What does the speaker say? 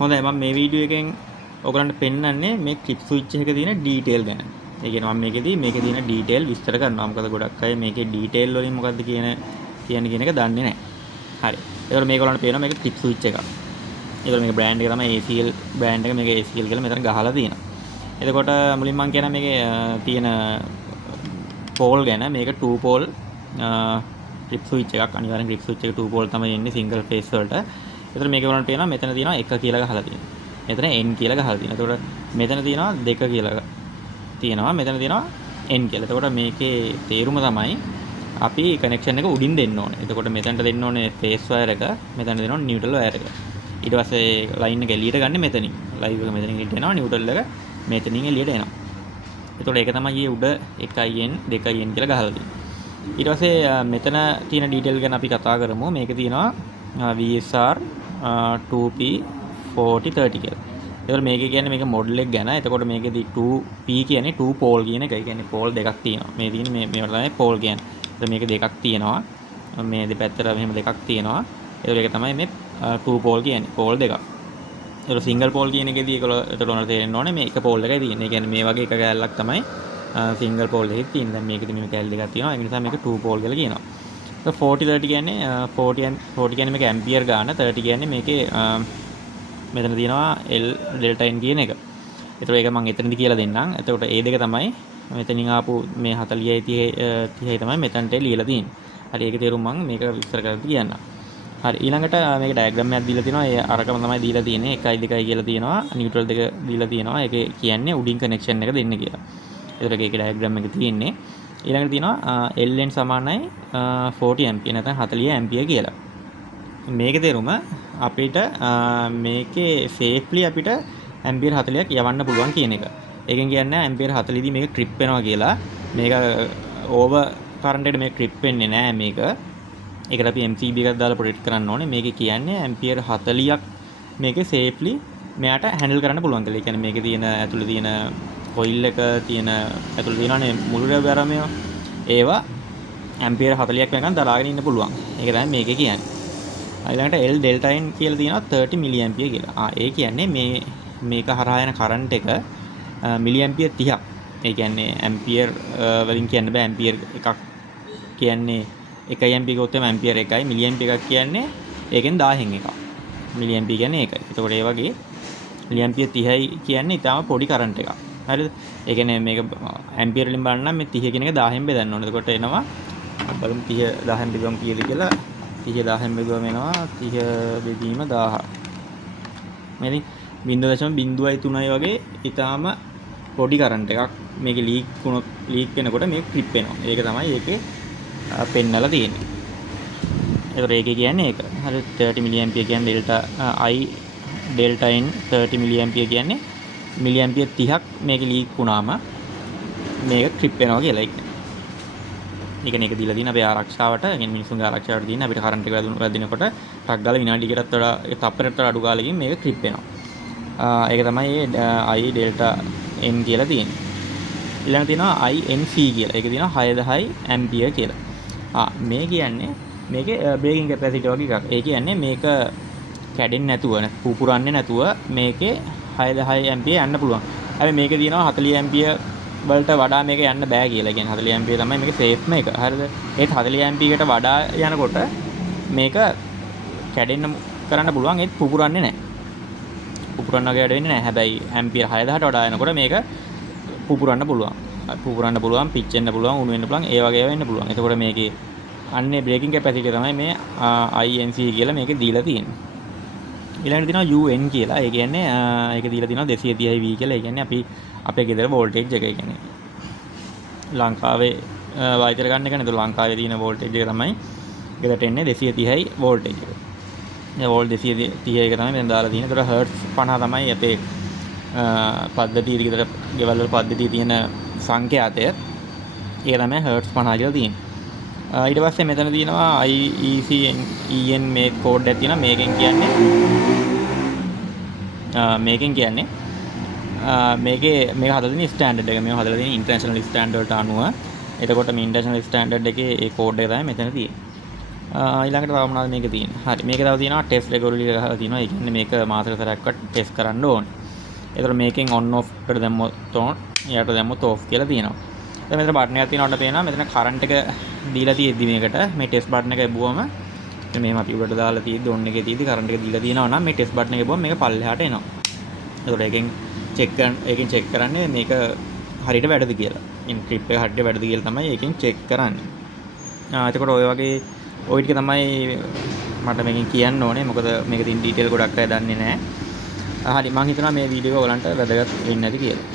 හොඳයි මම මේ වීඩියෝ එකෙන් ඔයගලන්ට පෙන්නන්නේ මේ ක්ලිප් ස්විච් එකක තියෙන ඩීටේල් ගැන. ඒ කියන්නේ මම මේකේ තියෙන ඩීටේල් විස්තර කරනවා. මොකද ගොඩක් අය මේකේ ඩීටේල් වලින් මොකද්ද කියන්නේ කියන එක දන්නේ නැහැ. හරි. ඒතකොට මේක ඔයගලන්ට පේනවා මේක ක්ලිප් ස්විච් එකක්. ඒතකොට මේක බ්‍රෑන්ඩ් එක තමයි ACL බ්‍රෑන්ඩ් එක. මේක ACL කියලා මෙතන ගහලා තියෙනවා. එතකොට මුලින්ම මම කියන මේකේ තියෙන පෝල් ගැන මේක 2 පෝල් ක්ලිප් ස්විච් එකක්. අනිවාර්යෙන් ක්ලිප් ස්විච් එක 2 පෝල් තමයි එන්නේ සිංගල් ෆේස් වලට. එතකොට මේක වලට පේනවා මෙතන තියෙනවා 1 කියලා ගහලා තියෙනවා. මෙතන n කියලා ගහලා තියෙනවා. එතකොට මෙතන තියෙනවා 2 කියලා තියෙනවා. මෙතන තියෙනවා n කියලා. එතකොට මේකේ තේරුම තමයි අපි කනෙක්ෂන් එක උඩින් දෙන්න ඕනේ. එතකොට මෙතනට දෙන්න ඕනේ ෆේස් වයර් එක. මෙතන දෙන්න ඕනේ නියුට්‍රල් වයර් එක. ඊට පස්සේ ලයින් එක එළියට ගන්න මෙතනින්. ලයිව් එක මෙතනින් එළියට එනවා. නියුට්‍රල් එක මෙතනින් එළියට එනවා. එතකොට ඒක තමයි මේ උඩ 1n 2n කියලා ගහලා තියෙන්නේ. ඊට පස්සේ මෙතන තියෙන ඩීටේල් ගැන අපි කතා කරමු. මේක තියෙනවා VSR 2P4030 කියලා. ඒතකොට මේක කියන්නේ මේක මොඩල් එක ගැන. එතකොට මේකෙදි 2P කියන්නේ 2 පෝල් කියන එක. ඒ කියන්නේ පෝල් දෙකක් තියෙනවා. මේ තියෙන මේවට තමයි පෝල් කියන්නේ. එතකොට මේක දෙකක් තියෙනවා. මේ දෙපැත්තට මෙහෙම දෙකක් තියෙනවා. ඒක තමයි මේ 2 පෝල් කියන්නේ. පෝල් දෙකක්. ඒක සිංගල් පෝල් කියන එකේදී ඒකට උනට තේරෙන්න ඕනේ මේ එක පෝල් එකයි තියෙන්නේ. ඒ කියන්නේ මේ වගේ එක කෑල්ලක් තමයි සිංගල් පෝල් එකේ තියෙන්නේ. දැන් මේකෙදි මේ කෑල්ල දෙකක් තියෙනවා. ඒ නිසා මේක 2 පෝල් කියලා කියනවා. 40-30 කියන්නේ 40 කියන්නේ මේක ඇම්පියර් ගාන 30 කියන්නේ මේකේ මෙතන තියෙනවා L ඩෙල්ටා n කියන එක. ඒතකොට ඒක මම එතනදි කියලා දෙන්නම්. එතකොට ඒ දෙක තමයි මෙතනින් ආපු මේ 40යි 30යි තමයි මෙතනට ලියලා තියෙන්නේ. හරි ඒක තේරුම් මම මේක විස්තර කරලා කියන්නම්. හරි ඊළඟට මේක ඩයග්‍රෑම් එකක් දීලා තියෙනවා. ඒ අරකම තමයි දීලා තියෙන්නේ 1යි 2යි කියලා තියෙනවා. නියුට්‍රල් දෙක දීලා තියෙනවා. ඒක කියන්නේ උඩින් කනෙක්ෂන් එක දෙන්න කියලා. ඒතකොට ඒකේ ඩයග්‍රෑම් එක තියෙන්නේ. ඊළඟට තියෙනවා Ln සමානයි 40 ඇම්පියර් නැත්නම් 40 ඇම්පියර් කියලා. මේකේ තේරුම අපිට මේකේ සේෆ්ලි අපිට ඇම්පියර් 40ක් යවන්න පුළුවන් කියන එක. ඒකෙන් කියන්නේ ඇම්පියර් 40 දී මේක ට්‍රිප් වෙනවා කියලා. මේක ඕවර් කරන්ට් එකට මේක ට්‍රිප් වෙන්නේ නැහැ මේක. ඒකට අපි MCB එකක් දාලා ප්‍රොටෙක්ට් කරන්න ඕනේ. මේකේ කියන්නේ ඇම්පියර් 40ක් මේකේ සේෆ්ලි මෙයාට හැන්ඩල් කරන්න පුළුවන් කියලා. ඒ කියන්නේ මේකේ තියෙන ඇතුළේ තියෙන කොයිල් එක තියෙන ඇතුළේ තියෙනනේ මුළු රැවරම ඒවා ඇම්පියර් 40ක් වෙනකන් දරාගෙන ඉන්න පුළුවන්. ඒක තමයි මේකේ කියන්නේ. ඊළඟට L ඩෙල්ටා n කියලා තියෙනවා 30 මිලි ඇම්පියර් කියලා. ඒ කියන්නේ මේක හරහා යන කරන්ට් එක මිලි ඇම්පියර් 30ක්. ඒ කියන්නේ ඇම්පියර් වලින් කියන්න බෑ. ඇම්පියර් එකක් කියන්නේ 1 ඇම්පියර් ගත්තොත් ඇම්පියර් 1යි මිලි ඇම්පියර් එකක් කියන්නේ ඒකෙන් 1000න් එකක්. මිලි ඇම්පියර් කියන්නේ ඒකයි. එතකොට ඒ වගේ මිලි ඇම්පියර් 30යි කියන්නේ ඊටාම පොඩි කරන්ට් එකක්. හරිද? ඒ කියන්නේ මේක ඇම්පියර් වලින් බලන්න මේ 30 කියන එක 1000න් බෙදන්න ඕනේ. එතකොට එනවා බලමු 30 1000න් බෙදුවම කීයද කියලා. 30 1000න් බෙදුවම එනවා 30 බෙදීම 1000. මේ ඉතින් 0.03යි වගේ ඊටාම පොඩි කරන්ට් එකක්. මේකේ ලීක් වෙනකොට මේක ට්‍රිප් වෙනවා. ඒක තමයි ඒකේ පෙන්නලා තියෙන්නේ. ඒතර ඒකේ කියන්නේ ඒක. හරි 30 මිලි ඇම්පියර් කියන්නේ ඩෙල්ටා n 30 මිලි ඇම්පියර් කියන්නේ මිලි ඇම්පියර් 30ක් මේක ලීක් වුණාම මේක ට්‍රිප් වෙනවා කියලා ඒක. ඒකනේ ඒක දීලා තියෙන අපේ ආරක්ෂාවට, يعني මිනිස්සුන්ගේ ආරක්ෂාවට තියෙන අපිට කරන්ට් එක වැදිනකොට ටක් ගාලා විනාඩියකටත් වඩා තප්පරයකට වඩා අඩු කාලෙකින් මේක ට්‍රිප් වෙනවා. ඒක තමයි I ඩෙල්ටා n කියලා තියෙන්නේ. ඊළඟ තියෙනවා INC කියලා. ඒක තියෙනවා 610 ඇම්පියර් කියලා. මේ කියන්නේ මේකේ බ්‍රේකින් කැපැසිටි වගේ එකක්. ඒ කියන්නේ මේක කැඩෙන්නේ නැතුව පුපුරන්නේ නැතුව මේකේ 610 ඇම්පියර් යන්න පුළුවන්. හැබැයි මේකේ තියෙනවා 40 ඇම්පියර් වලට වඩා මේක යන්න බෑ කියලා. කියන්නේ 40 ඇම්පියර් තමයි මේකේ සේෆ්ම එක. හරිද? ඒත් 40 ඇම්පියරකට වඩා යනකොට මේක කැඩෙන්න කරන්න පුළුවන්. ඒත් පුපුරන්නේ නැහැ. පුපුරන්න වගේ වැඩ වෙන්නේ නැහැ. හැබැයි ඇම්පියර් 6000ට වඩා යනකොට මේක පුපුරන්න පුළුවන්. පුපුරන්න පුළුවන්, පිච්චෙන්න පුළුවන්, උණු වෙන්න පුළුවන්, ඒ වගේ වෙන්න පුළුවන්. එතකොට මේකේ අන්නේ බ්‍රේකින් කැපැසිටි තමයි මේ INC කියලා මේකේ දීලා තියෙන්නේ. ඊළඟට තියෙනවා UN කියලා. ඒ කියන්නේ ඒක දීලා තියෙනවා 230V කියලා. ඒ කියන්නේ අපි අපේ ගෙදර වෝල්ටේජ් එක. ඒ කියන්නේ ලංකාවේ වායිතර ගන්න එක නේද? ලංකාවේ තියෙන වෝල්ටේජ් එක තමයි ගෙදරට එන්නේ 230යි වෝල්ටේජ් එක. ඒ වෝල්ට් 230 එක තමයි දැන් දාලා තියෙන්නේ. ඒතර හර්ට්ස් 50 තමයි අපේ පද්ධතිය ගෙදර ගෙවල් වල පද්ධතිය තියෙන සංඛ්‍යාතය. ඒක තමයි හර්ට්ස් 50 කියලා තියෙන්නේ. ඊට පස්සේ මෙතන තියෙනවා IEC EN මේ කෝඩ් එකක් තියෙනවා. මේකෙන් කියන්නේ මේක හදලා තියෙන ස්ටෑන්ඩඩ් එක. මේක හදලා තියෙන ඉන්ටර්නැෂනල් ස්ටෑන්ඩඩ් වලට අනුව. එතකොට මේ ඉන්ටර්නැෂනල් ස්ටෑන්ඩඩ් එකේ ඒ කෝඩ් එක තමයි මෙතන තියෙන්නේ. ඊළඟට තව මොනවද මේකේ තියෙන්නේ? හරි. මේකේ තව තියෙනවා ටෙස්ට් රෙගුලරලි ගහලා තියෙනවා. ඒ කියන්නේ මේක මාසෙකට සැරයක්වත් ටෙස්ට් කරන්න ඕනේ. ඒතර මේකෙන් ඔන් ඔෆ් එකට දැම්මොත් එයාට දැම්මොත් ඔෆ් කියලා තියෙනවා. දැන් මෙතන බටන් එකක් තියෙනවා අපිට පේනවා. මෙතන කරන්ට් එක දීලා තියෙද්දි මේකට මේ ටෙස්ට් බටන් එක එබුවම මෙහෙම අපි උඩට දාලා තියෙද්දි ඔන් එකේ තියෙද්දි කරන්ට් එක දීලා තියෙනවා නම් මේ ටෙස්ට් බටන් එක එබුවම මේක පල්ලෙහාට එනවා. ඒතකොට ඒකෙන් චෙක් කරන්නේ මේක හරියට වැඩද කියලා. ඉන් ට්‍රිප් එක හරියට වැඩද කියලා තමයි ඒකෙන් චෙක් කරන්නේ. එතකොට ඔය වගේ ওই ටික තමයි මට මේකෙන් කියන්න ඕනේ. මොකද මේකේ තියෙන ඩීටේල් ගොඩක් අය දන්නේ නැහැ. හරි මම හිතනවා මේ වීඩියෝ එක ඔයගලන්ට වැදගත් වෙන්නේ නැති කියලා.